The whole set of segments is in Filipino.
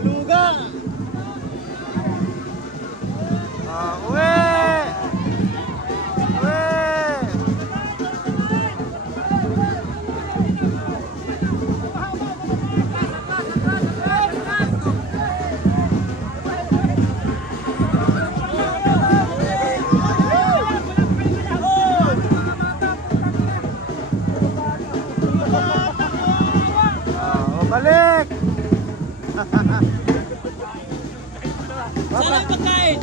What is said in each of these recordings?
Kaluga! Uwi! Uwi! Balik! Saan ang pagkain?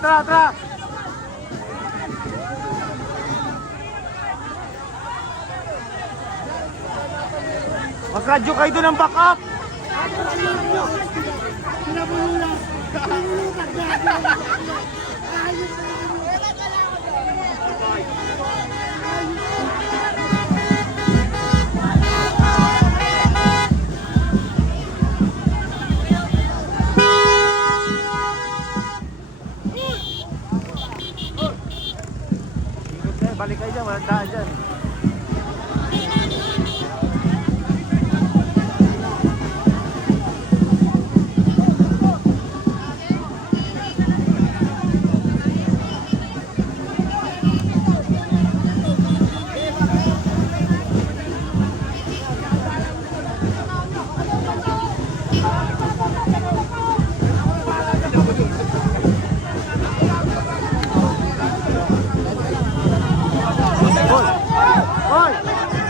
Tara. Mag-radyo kayo doon ng backup. Balik kayo dyan, walang daan dyan.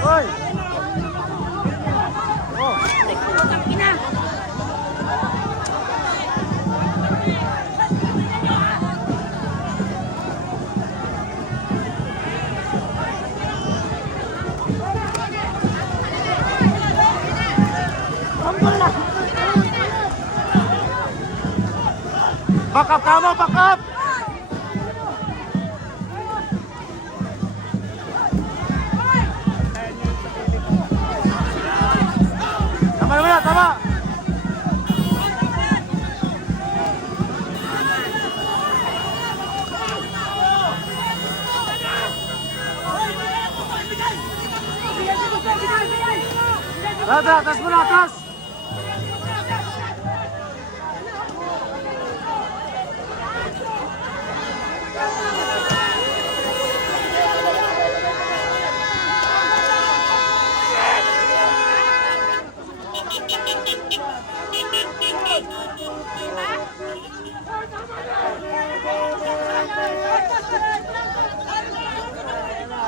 Hoy! Oh. Bakap kamu, bakap! Tama! Atas muna, atas!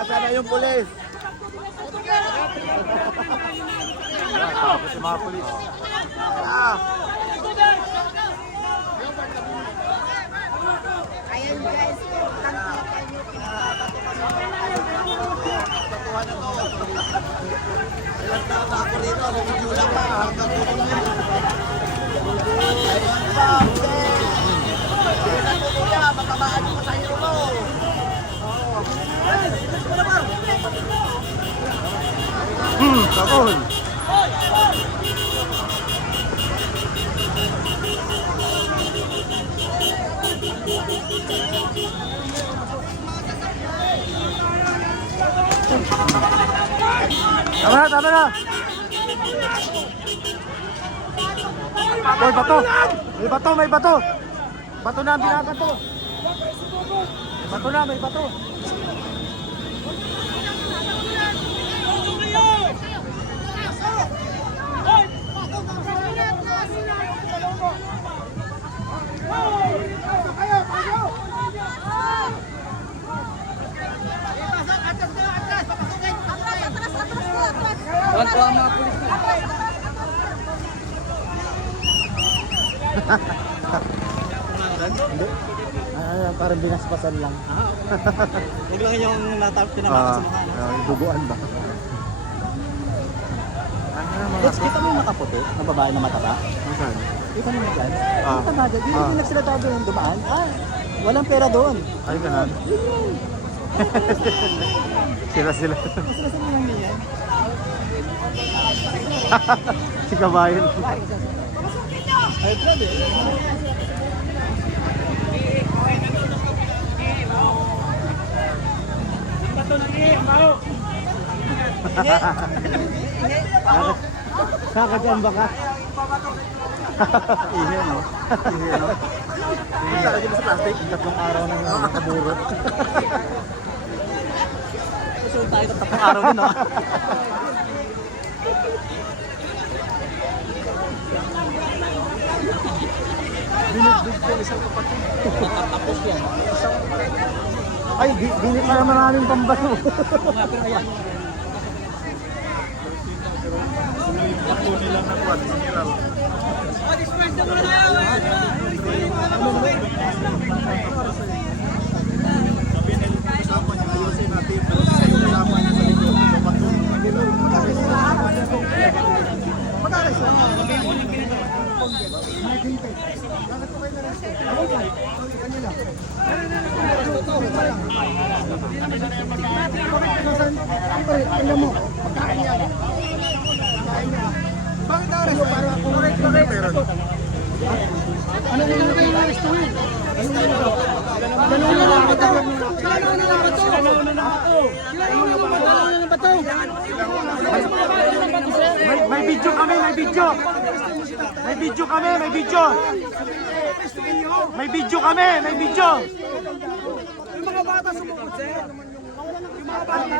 Sana yung pulis. Tapos yung mga pulis. Ayan guys, ilang taon na ako rito, nag-video lang pa hanggang tutuloy. Ayun pa, hindi na tutuloy, makamaan mo sa hero mo. Sabon. Tama na. Hoy, bato. May bato. Bato na ang binagan to. May bato. Tuwan-tuwa ang mga pulis na. Hindi. Parang binaspasan lang. Huwag lang yung tinamaan sa mga. Duguan ba? Kita mo yung nakaputi, ang babae na mataba? Saan? Kita mo yung dyan? Ah. Mataba dyan. Hindi nagsilatago yung dumaan. Walang pera doon. Ay, ganun. Sila. Sila lang niyan. Si Kabayan. Ay, grabe. Nakakachamba ka? Ihe, no? Ihe, no? Hindi ka sa plastic. Tatlong araw nang nakaburot. Gusto tayo sa tapong araw din, no? Binibig ko isang kapatid. Tapos yan. Ay, binit na naman namin pambato. Nga, pero ayan. May video kami, may video. May video kami, may video. May video kami, may video. Yung mga bata sumukot, sir. Yung mga bata.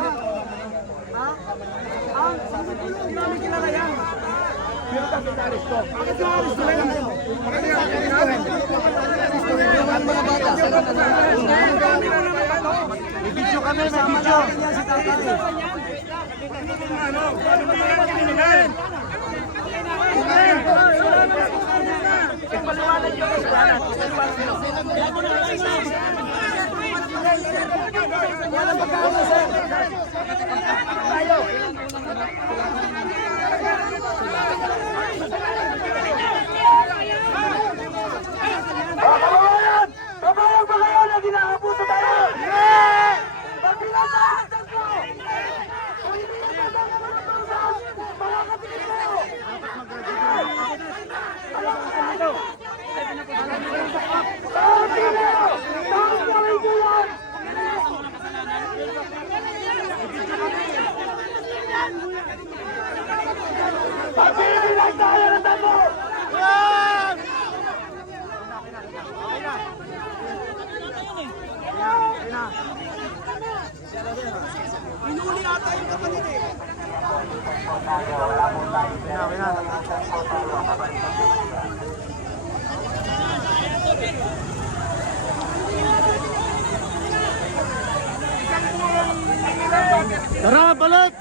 Ha? Ang sasagulong namin kilala yan. Pero bakit aresto? Bakit yung aresto na yan? Bakit yung aresto na yan? Yung mga bata, sir. May video kami, may video. Babayan ba kayo na ginakapuso tayo? Pagbibilang tayo ng damo! Minuli ata yung kapatid eh. Tara, balot!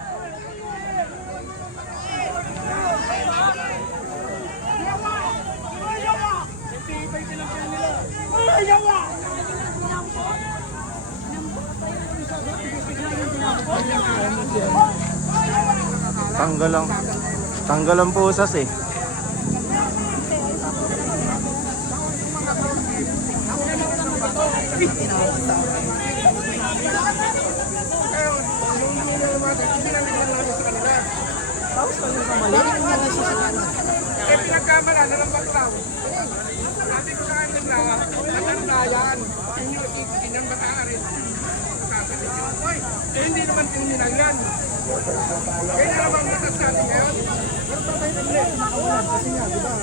Tanggal ang pusas eh. Eh, pinagkamala na ng baklaw. Sabi ko sa kanila, natandayan, inyong bataarin. Oy, eh hindi naman kriminal yan. Kaya naman natas natin ngayon.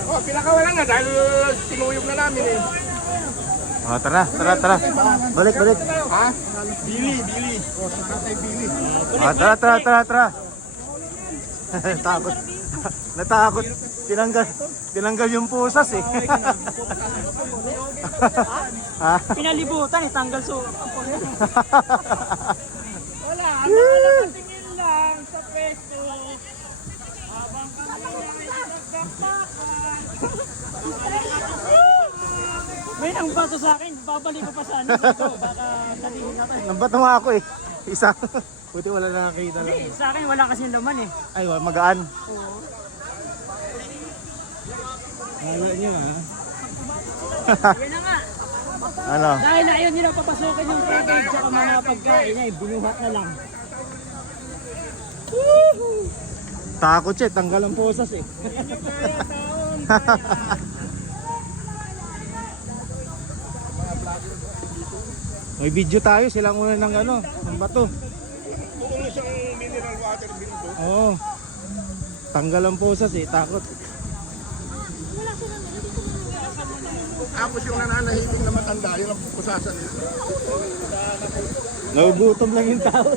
Oh, pinakawalan nga dahil tinuyog na namin eh. Oh, tara. Balik. Ha? Billy. Oh, si Tatay Billy. Oh, tara. Takot. Natakot. Tinanggal yung pusas eh. Ha? Pinalibutan, itanggal so. Wala, nakatingin lang sa peso. Habang kami nagdagdakan. May nang bato sa akin, babalik ko pa sana dito. Baka sabihin natin. Nambato nga ako eh. Isa. Buti wala nakakita lang. Hindi, sa akin wala kasing laman eh. Ay, magaan. Oo. Wala niyo ha. Yan na nga. Ano? Dahil ayaw nila papasukin yung package sa mga pagkain eh, binuhat na lang. Takot siya, tanggal ang pusas eh. May video tayo, silang una ng ano, ng bato. Kung isang mineral water bilbo. Oo. Tanggal ang pusas eh, takot. Tapos yung nananahimik na matanda, yun ang pusasan nila. Nagugutom lang yung tao.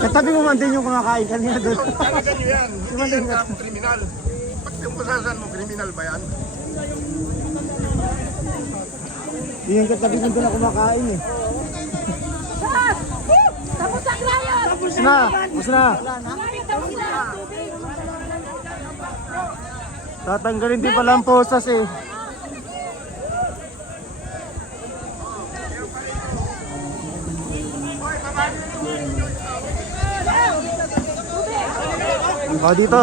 Katabi mo man din yung kumakain kanina doon. Talaga nyo yan, hindi yan ang kriminal. Pag yung pusasan mo, kriminal ba yan? Yung katabi mo doon na kumakain eh. Tapos ang layon! Tapos na. Tatanggalin din pala ang posas eh. O dito.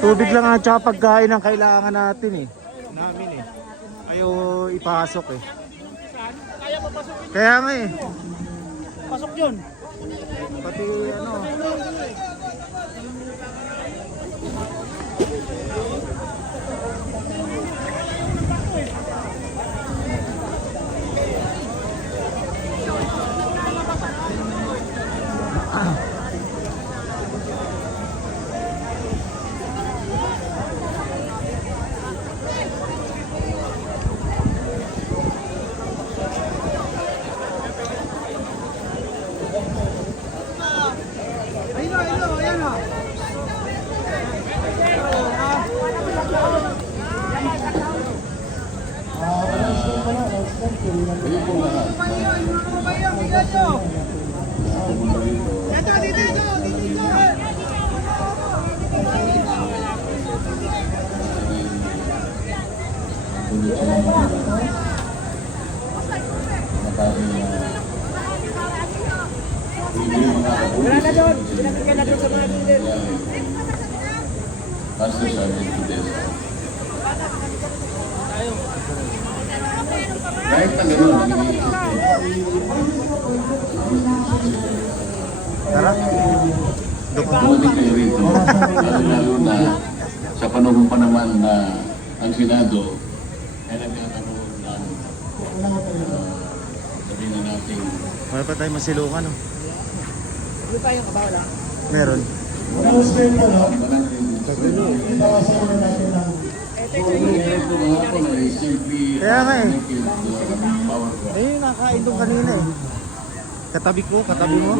Tubig lang at saka pagkain ang kailangan natin eh. Namin eh. Ayaw ipasok eh. Kaya nga eh. Pasok yun. Pati ano. Ayan o. Wala na doon. Pinagkakala na doon sa mga leader. Master Sergeant Tudesa. Kahit na gano'n, Tara. bumalik kayo rito. Lalo na sa panahon pa naman na ang Senado ay nagkakaroon ng sabihin na natin Wala pa tayo masilungan no? Ano pa yung kabawala? Meron. Kaya nga eh. Ayun, nakain doon kanina eh. Katabi ko, katabi mo.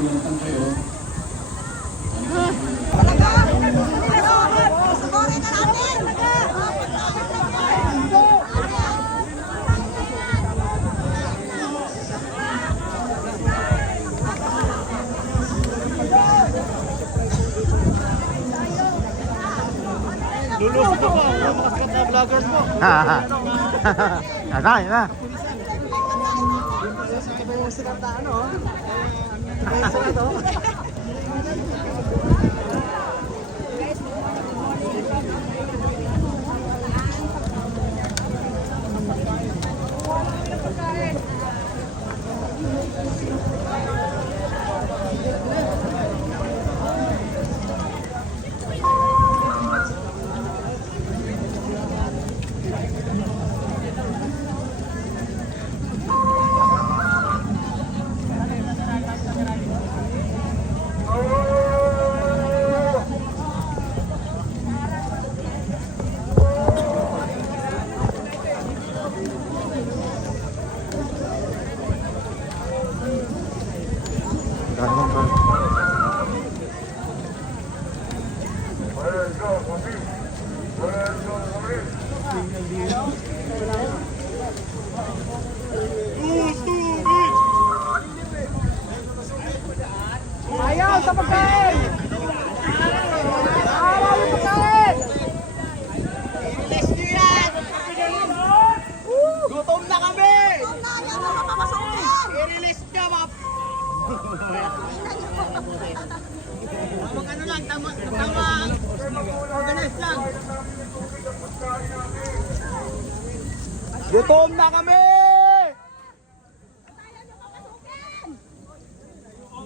Lulusot ako. Ang mga sikat na vloggers mo. Kakain na. Ayaw sa pagkain! Ayaw yung pagkain! I-release nyo yan! Gutom na kami! I-release nyo mga... Tamang ano lang, tamang organize lang. Gutom na kami!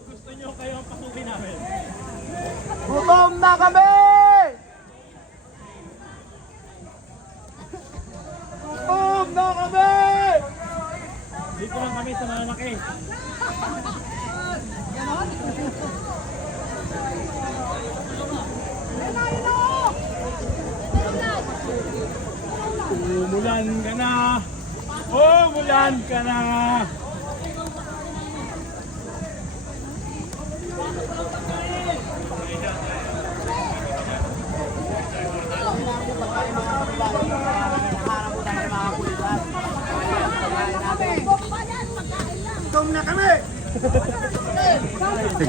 Gusto nyo kayo ang pasukin namin. Gutom na kami! Gutom na kami! Dito lang kami sa malalaki. Umulan ka na! Umulan ka na!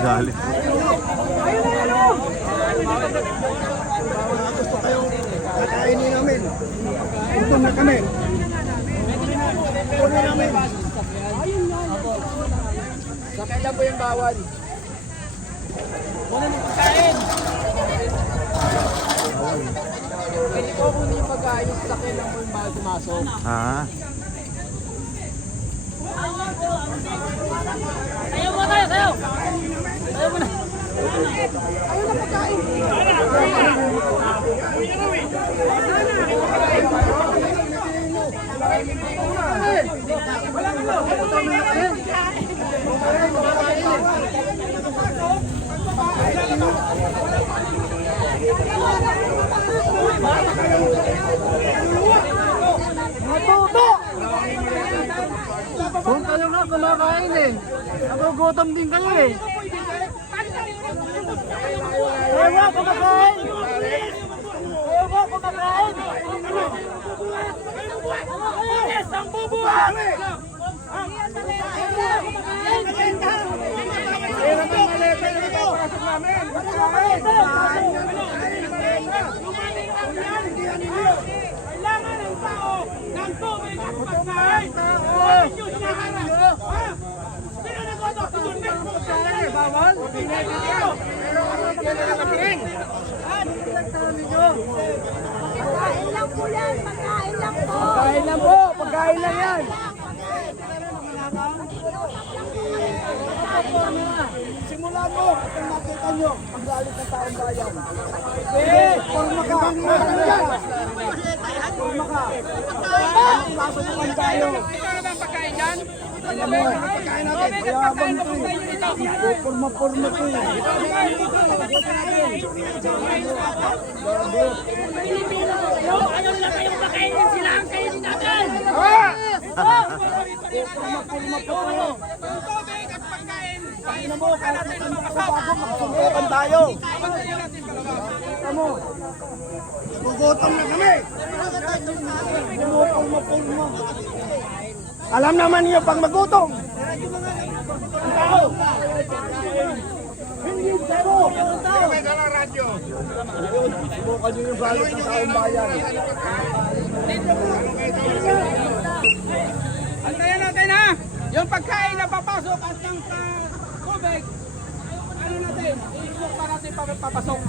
Galit. Gusto kayong kakainin namin. Gutom na kami. Kunin namin. Sakay lang po yung bawal. Pwede ko kunin yung pagkain. Sakay lang po yung bawal pumasok. Ah. Ayaw mo tayo, sayo! Ayaw mo na! Ayun na pagkain. Matuto! Kung kayo nga kumakain eh. Nagugutom din kayo eh. Ayaw nga kumakain! Ayaw nga kumakain! Yes, ang bubuhat! Kailangan ng tao ng tubig at pagkain! Bakit nyo hinaharap? Ha? Sino nagkoto? Sundin mo sa akin! Bawal? Pagkain lang po yan, pagkain lang po. Pagkain lang po. Pagkain lang yan. Simulan mo kung makita nyo ang galit ng taong bayan. Forma ka. Forma ka. Sasabukan tayo. Ito na ba ang pagkain dyan? Alam mo, pagkain natin. Mayabang ito eh. Forma ito eh. Ayaw nila kayong pakainin, sila ang kainin natin! Tubig at pagkain! Tingnan mo, kaya natin ang bago magsubukan tayo. Tingnan mo. Gugutom na kami. Pulma. Alam naman niyo pang magutom. Ang tao. Hindi yung tao. May dalang radyo. Ayun, subukan niyo yung galit ng taong bayan. Antayan natin ha! Yung pagkain na papasok at ng tubig, ano natin? I-book pa natin papasok.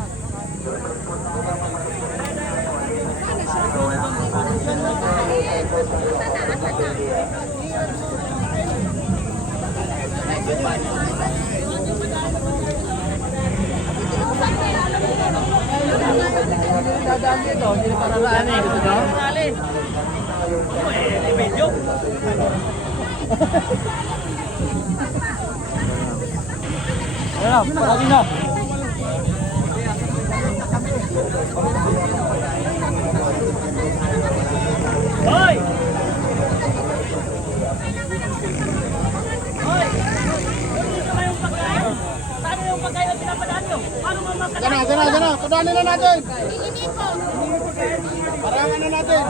Dadaan dito, hindi na pararaan eh. Gusto nyo? Ayan na, parati na. Hoy! Saan yung pagkain na pinapadaan nyo? Paano mo makakalain? Diyan na. Padali na natin. Parangan na natin.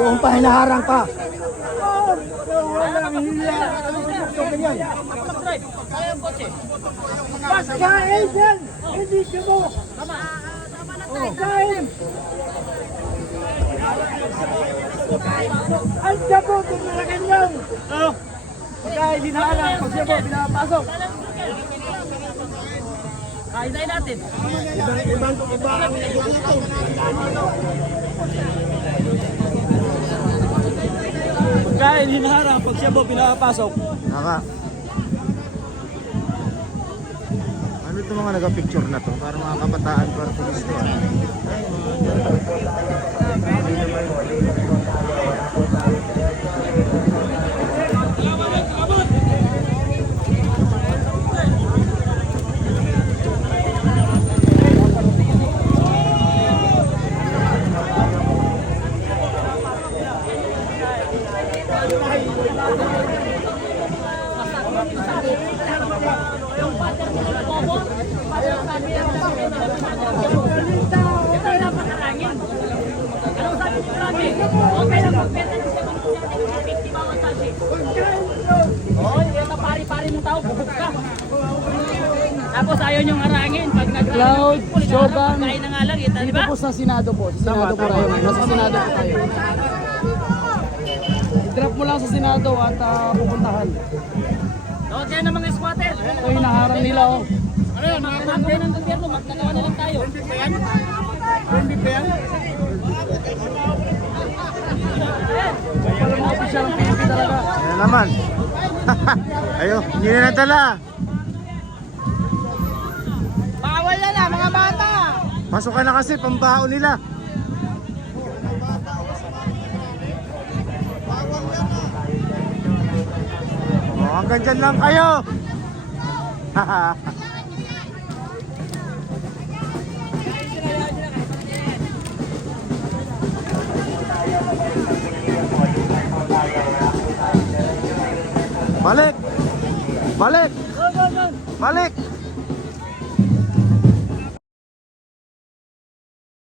Doon pa, hinaharang pa. Walang hiya. Pagkain yan! Hindi siya mo! Pagkain! Ang sabo, tumulakan lang! Pagkain, hinaharang. Pag siya mo, pinapasok. Kain tayo natin. Ibang ang nagugutom. Pagkain, hinaharang. Pag siya po, pinapasok. Naka. Ano ito mga nagpa-picture na to? Para mga kabataan para turista. Okay lang pakarangin. Anong sabi mo lagi? Okay lang magbenta ng 50 bawat sashi. Oh, yung pari-pari mo tao, bukog ka. Tapos ayaw niyong harangin pag Cloud, Shogun. Kain na nga lang, di Dito ba? po sa Senado po. Sa Senado po tayo. Nasa Senado po tayo. I-drop mo lang sa Senado at pupuntahan. Doon yan ng mga squatter. Ito hinaharang nila oh. Ano yan, mga ginagawa ng gobyerno, magtagawa na lang tayo. Walang official ng PNP talaga. Ayan naman. Ayun, hindi na natala. Bawal na na, mga bata! Pasok ka na kasi, pambao nila. Oh, hanggang dyan lang kayo. Balik! Balik! Balik!